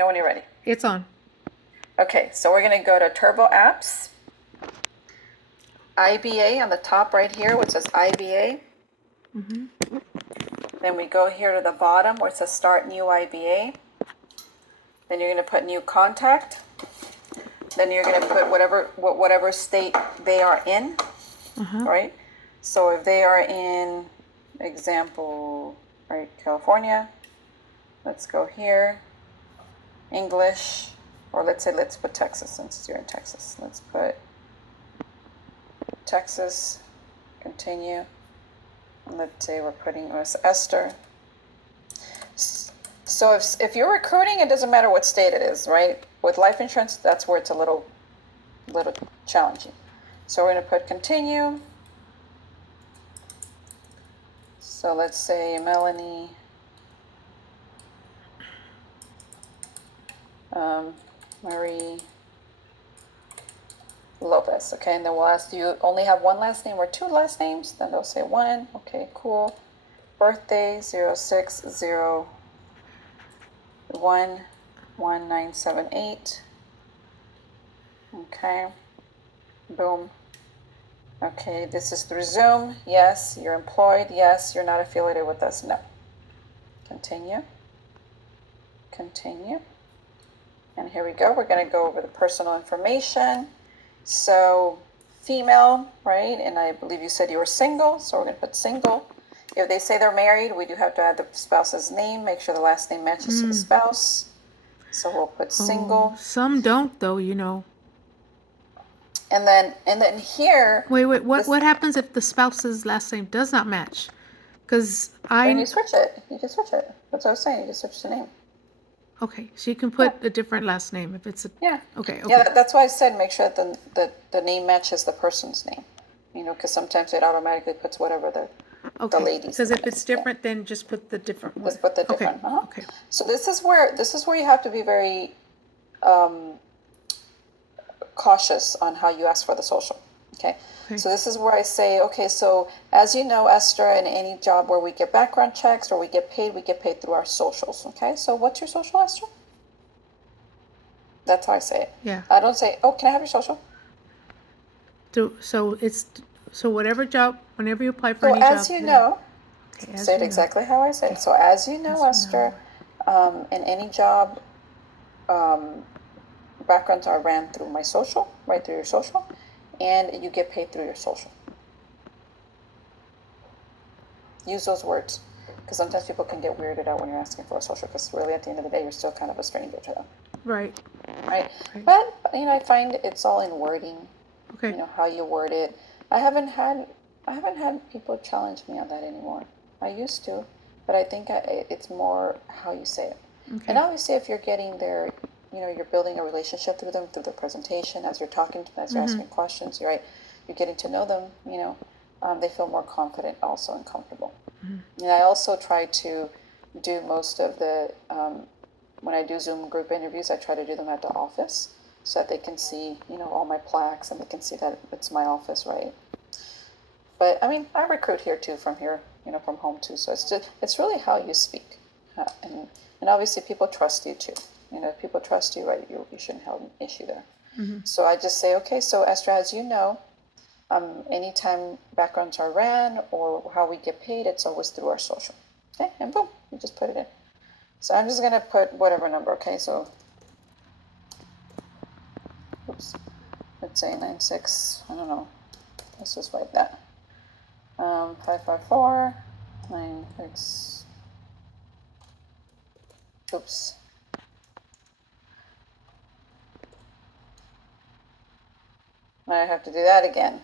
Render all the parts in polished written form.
know when you're ready. It's on. Okay, so we're gonna go to Turbo Apps, IBA on the top right here, which says IBA. Then we go here to the bottom where it says Start New IBA. Then you're gonna put New Contact. Then you're gonna put whatever state they are in, right? So if they are in, example, right, California, let's go here, English, or let's put Texas since you're in Texas. Let's put Texas, continue. And let's say we're putting Miss Esther. So if you're recruiting, it doesn't matter what state it is, right? With life insurance, that's where it's a little challenging. So we're going to put continue. So let's say Melanie Marie Lopez. Okay, and then we'll ask, do you only have one last name or two last names? Then they'll say one. Okay, cool. Birthday 06011978. Okay, boom. Okay, this is through Zoom. Yes, you're employed. Yes, you're not affiliated with us. No. Continue. Continue. And here we go. We're going to go over the personal information. So, female, right? And I believe you said you were single, so we're going to put single. If they say they're married, we do have to add the spouse's name. Make sure the last name matches to the spouse. So we'll put single. Some don't, though, you know. And then here. Wait. What happens if the spouse's last name does not match? Because Then you switch it. You can switch it. That's what I was saying. You can switch the name. Okay, so you can put a different last name if it's a. Yeah. Okay. Yeah, that's why I said make sure that the name matches the person's name. You know, because sometimes it automatically puts whatever the lady's. Because if it's different, then just put the different one. Just put the different. Okay. Okay. So this is where you have to be very cautious on how you ask for the social. Okay. So this is where I say, okay, so as you know, Esther, in any job where we get background checks or we get paid through our socials. Okay. So what's your social, Esther? That's how I say it. Yeah. I don't say, oh, can I have your social? So whatever job, whenever you apply for any job. So as you know, say it exactly how I say it. So as you know, Esther, in any job, backgrounds are ran through my social, right through your social, and you get paid through your social. Use those words, because sometimes people can get weirded out when you're asking for a social, because really at the end of the day, you're still kind of a stranger to them. Right. But, you know, I find it's all in wording. Okay. You know, how you word it. I haven't had people challenge me on that anymore. I used to, but I think it's more how you say it. Okay. And obviously, if you're getting their, you know, you're building a relationship through them, through their presentation, as you're talking to them, as you're asking questions, you're getting to know them, you know, they feel more confident also and comfortable. And I also try to do most of the, when I do Zoom group interviews, I try to do them at the office so that they can see, you know, all my plaques and they can see that it's my office, right? But I mean, I recruit here too, from here, you know, from home too. So it's really how you speak. And obviously people trust you too. You know, if people trust you, right, you shouldn't have an issue there. So I just say, okay, so Esther, as you know, anytime backgrounds are ran or how we get paid, it's always through our social. Okay, and boom, you just put it in. So I'm just going to put whatever number, okay? So, oops, let's say 96, I don't know. Let's just write that. 554 96. Oops. I have to do that again.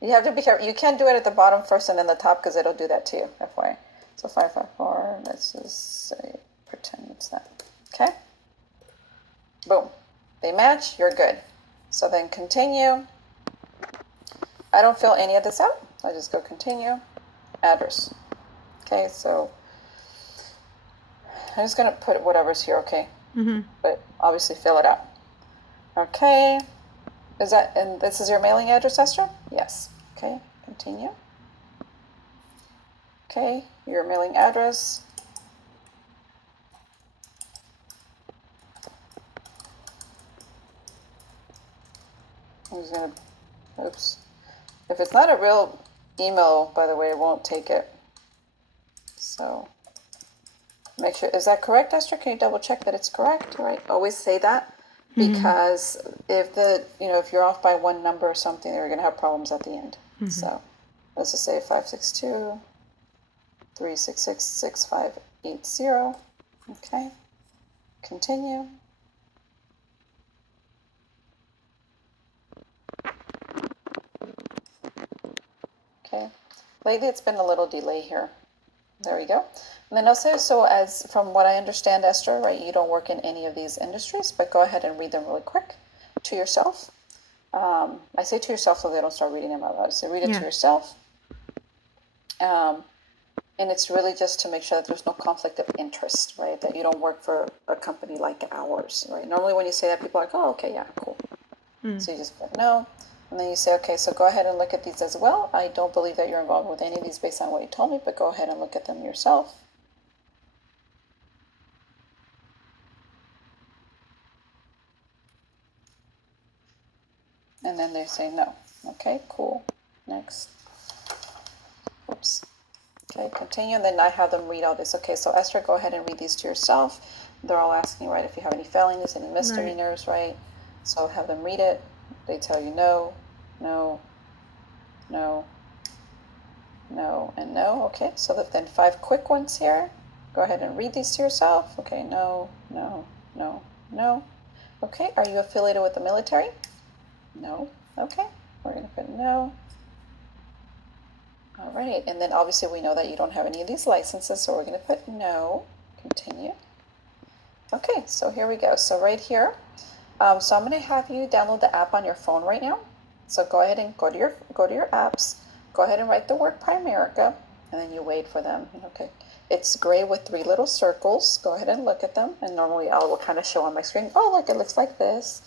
You have to be careful. You can't do it at the bottom first and then the top because it'll do that to you, FYI. So 554, let's just say, pretend it's that. Okay? Boom. They match, you're good. So then continue. I don't fill any of this out. I just go continue. Address. Okay, so I'm just going to put whatever's here, okay? But obviously fill it out. Okay. And this is your mailing address, Esther? Yes. Okay, continue. Okay, your mailing address. I'm just gonna, oops. If it's not a real email, by the way, it won't take it. So make sure, is that correct, Esther? Can you double check that it's correct? Right, always say that, because if if you're off by one number or something, you're gonna have problems at the end. So let's just say 562-366-6580. Okay, continue. Okay, lately it's been a little delay here. There we go. And then also, so as from what I understand, Esther, right, you don't work in any of these industries, but go ahead and read them really quick to yourself. I say to yourself so they don't start reading them out loud. So read it to yourself. And it's really just to make sure that there's no conflict of interest, right? That you don't work for a company like ours, right? Normally when you say that, people are like, oh, okay, yeah, cool. So you just put no. And then you say, okay, so go ahead and look at these as well. I don't believe that you're involved with any of these based on what you told me, but go ahead and look at them yourself. And then they say no. Okay, cool. Next. Oops. Okay, continue. And then I have them read all this. Okay, so Esther, go ahead and read these to yourself. They're all asking, right, if you have any felonies, any misdemeanors, right? So have them read it. They tell you no, no, no, no, and no. Okay, so then 5 quick ones here. Go ahead and read these to yourself. Okay, no, no, no, no. Okay, are you affiliated with the military? No. Okay, we're going to put no. All right, and then obviously we know that you don't have any of these licenses, so we're going to put no. Continue. Okay, so here we go. So right here, so I'm going to have you download the app on your phone right now. So go ahead and go to your apps. Go ahead and write the word Primerica, and then you wait for them. Okay, it's gray with 3 little circles. Go ahead and look at them, and normally I will kind of show on my screen. Oh, look, it looks like this,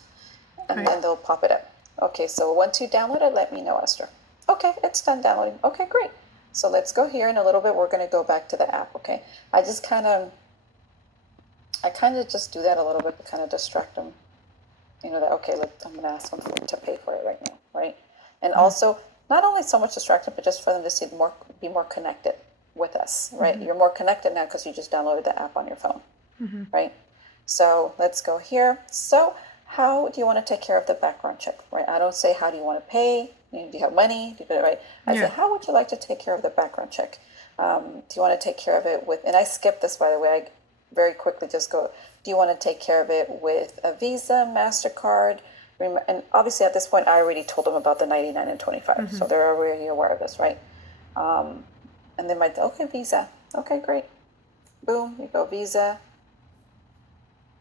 and then they'll pop it up. Okay, so once you download it, let me know, Esther. Okay, it's done downloading. Okay, great. So let's go here in a little bit. We're going to go back to the app. Okay, I kind of just do that a little bit to kind of distract them. You know that, okay, I'm going to ask them to pay for it right now, right? And also, not only so much distract them, but just for them to be more connected with us, right? You're more connected now because you just downloaded the app on your phone, right? So let's go here. So how do you want to take care of the background check, right? I don't say, how do you want to pay? Do you have money? Right? I say, how would you like to take care of the background check? Do you want to take care of it with, and I skip this, by the way, I very quickly just go, do you want to take care of it with a Visa, MasterCard? And obviously at this point, I already told them about the 99 and 25. So they're already aware of this, right? And they might say, okay, Visa. Okay, great. Boom, you go Visa,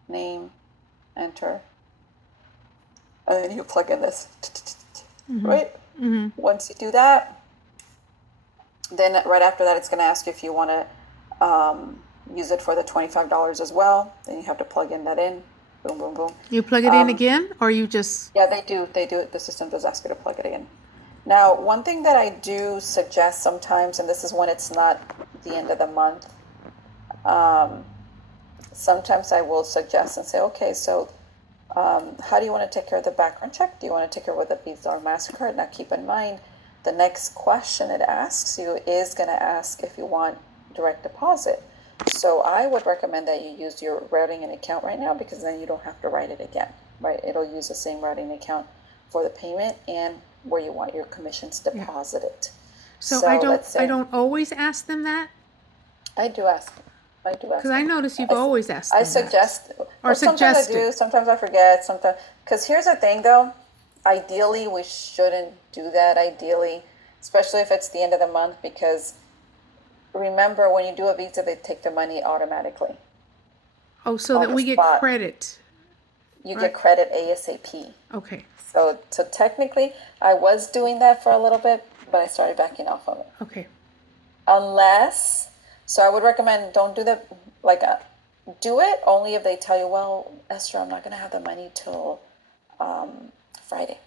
name, enter. And then you plug in this, right? Once you do that, then right after that, it's going to ask you if you want to use it for the $25 as well. Then you have to plug in that in. Boom, boom, boom. You plug it in again, or you just? Yeah, they do. They do it. The system does ask you to plug it in. Now, one thing that I do suggest sometimes, and this is when it's not the end of the month, sometimes I will suggest and say, okay, so how do you want to take care of the background check? Do you want to take care with a Visa or MasterCard? Now, keep in mind, the next question it asks you is going to ask if you want direct deposit. So I would recommend that you use your routing and account right now, because then you don't have to write it again, right? It'll use the same routing account for the payment and where you want your commissions deposited. So I don't always ask them that. I do ask them. Because I notice you've always asked them. I suggest, or sometimes I do, sometimes I forget, sometimes, because here's the thing though, ideally we shouldn't do that, ideally, especially if it's the end of the month, because remember, when you do a Visa, they take the money automatically. Oh, so that we get credit. You get credit ASAP. Okay. So technically, I was doing that for a little bit, but I started backing off of it. Okay. Unless, so I would recommend don't do that, do it only if they tell you, well, Esther, I'm not going to have the money till Friday.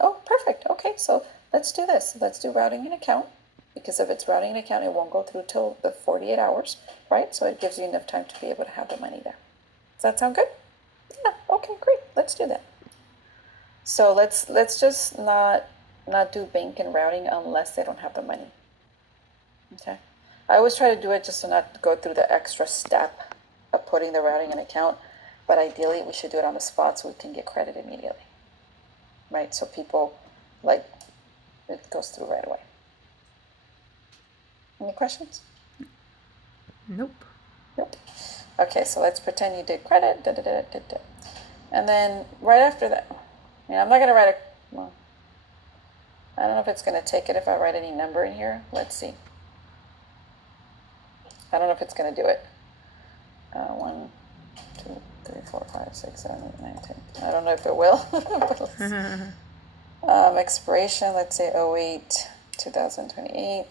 Oh, perfect. Okay, so let's do this. Let's do routing and account. Because if it's routing an account, it won't go through till the 48 hours, right? So it gives you enough time to be able to have the money there. Does that sound good? Yeah, okay, great. Let's do that. So let's just not do bank and routing unless they don't have the money. Okay. I always try to do it just to not go through the extra step of putting the routing in account, but ideally we should do it on the spot so we can get credit immediately. Right? So people like it goes through right away. Any questions? Nope. Nope. Okay, so let's pretend you did credit. Da, da, da, da, da. And then right after that, I mean, I'm not going to write well, I don't know if it's going to take it if I write any number in here. Let's see. I don't know if it's going to do it. 1, 2, 3, 4, 5, 6, 7, 8, 9, 10. I don't know if it will. Expiration, let's say 08, 2028.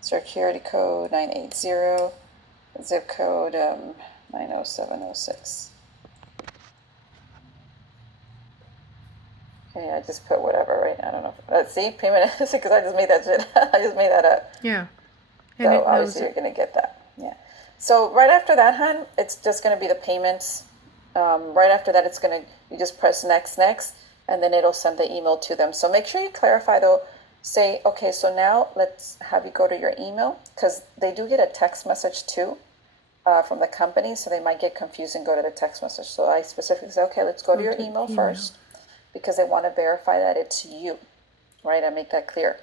Security code 980. Zip code 90706. Okay, I just put whatever, right? I don't know. Let's see, payment because I just made that shit. I just made that up. Yeah. And So it knows obviously it. you're gonna get that. Yeah. So right after that, hun, it's just gonna be the payments. Right after that, it's gonna you just press next, and then it'll send the email to them. So make sure you clarify though. Say, okay, so now let's have you go to your email because they do get a text message too from the company, so they might get confused and go to the text message. So I specifically say, okay, let's go to Go your to email email. first because they want to verify that it's you, right? I make that clear.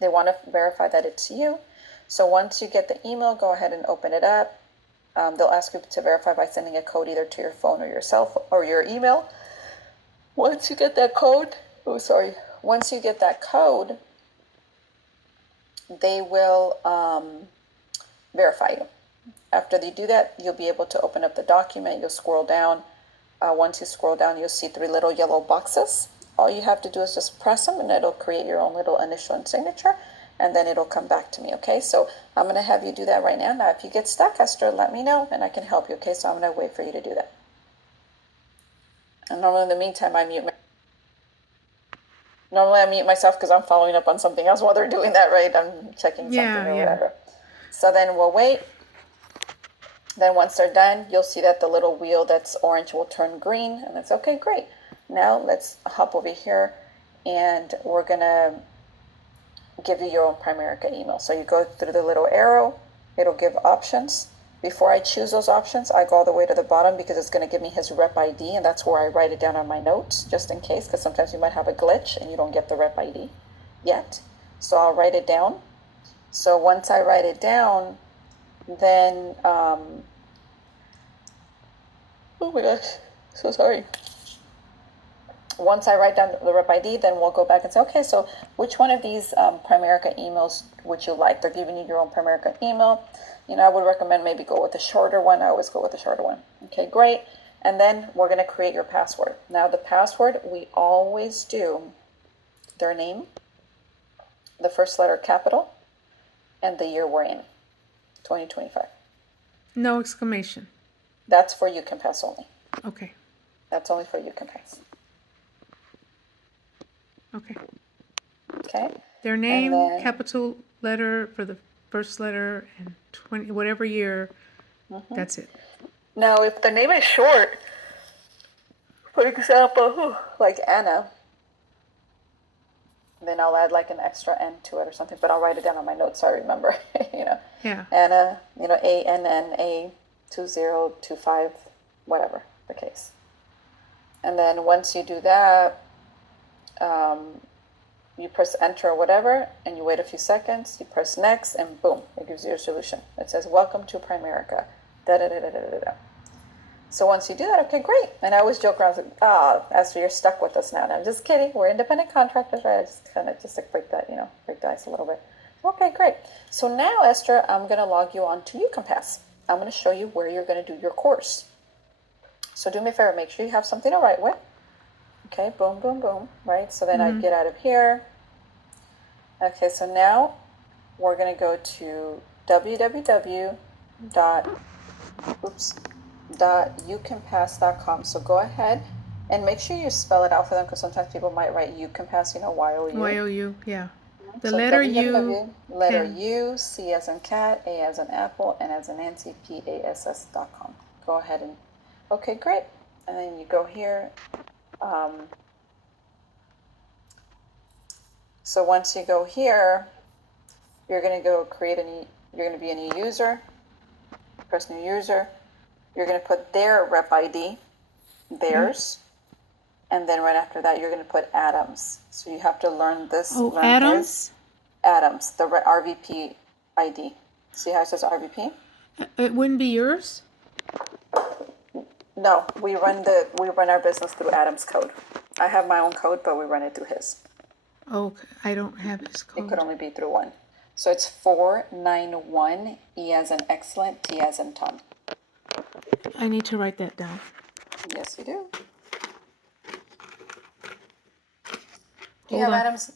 They want to verify that it's you. So once you get the email, go ahead and open it up. They'll ask you to verify by sending a code either to your phone or your cell phone or your email. Once you get that code, once you get that code, they will verify you. After they do that, you'll be able to open up the document. You'll scroll down. Once you scroll down, you'll see 3 little yellow boxes. All you have to do is just press them and it'll create your own little initial and signature, and then it'll come back to me, okay? So I'm going to have you do that right now. Now, if you get stuck, Esther, let me know and I can help you, okay? So I'm going to wait for you to do that. And normally in the meantime, I mute myself because I'm following up on something else while they're doing that, right? I'm checking something or whatever. So then we'll wait. Then once they're done, you'll see that the little wheel that's orange will turn green, and that's okay, great. Now let's hop over here, and we're gonna give you your own Primerica email. So you go through the little arrow, it'll give options. Before I choose those options, I go all the way to the bottom because it's gonna give me his rep ID, and that's where I write it down on my notes, just in case, because sometimes you might have a glitch and you don't get the rep ID yet. So I'll write it down. So once I write it down, then oh my gosh, so sorry. Once I write down the rep ID, then we'll go back and say, okay, so which one of these Primerica emails would you like? They're giving you your own Primerica email. You know, I would recommend maybe go with a shorter one. I always go with a shorter one. Okay, great. And then we're going to create your password. Now, the password, we always do their name, the first letter capital, and the year we're in, 2025. No exclamation. That's for UCampass only. Okay. That's only for UCampass. Okay. Okay. Their name, then, capital letter for the first letter, and 20 whatever year. That's it. Now, if the name is short, for example, like Anna, then I'll add like an extra N to it or something, but I'll write it down on my notes so I remember, you know. Yeah. Anna, you know, ANNA 2025, whatever the case. And then once you do that, you press enter or whatever, and you wait a few seconds, you press next, and boom, it gives you your solution. It says, welcome to Primerica, da-da-da-da-da-da. So once you do that, okay, great. And I always joke around, Esther, you're stuck with us now. And I'm just kidding. We're independent contractors, right? I just kind of just like break the ice a little bit. Okay, great. So now, Esther, I'm going to log you on to UCampass. I'm going to show you where you're going to do your course. So do me a favor, make sure you have something to write with. Okay, boom, boom, boom, right? So then I get out of here. Okay, so now we're going to go to www.ucampass.com. So go ahead and make sure you spell it out for them because sometimes people might write UCampass, you know, Y-O-U. Y-O-U, yeah. The So letter U. letter U, C as in cat, A as in apple, N as in Nancy, PASS.com. Go ahead and, okay, great. And then you go here. So once you go here, you're going to go create you're going to be a new user, press new user. You're going to put their rep ID, theirs, and then right after that, you're going to put Adams. So you have to learn this. Oh, learn Adams? his. Adams, the RVP ID. See how it says RVP? It wouldn't be yours? No, we run our business through Adams' code. I have my own code, but we run it through his. Oh, I don't have his It could code. only be through one. So it's 491, E as in excellent, T as in Tom. I need to write that down. Yes, you do. Do you Hold have on. Adams?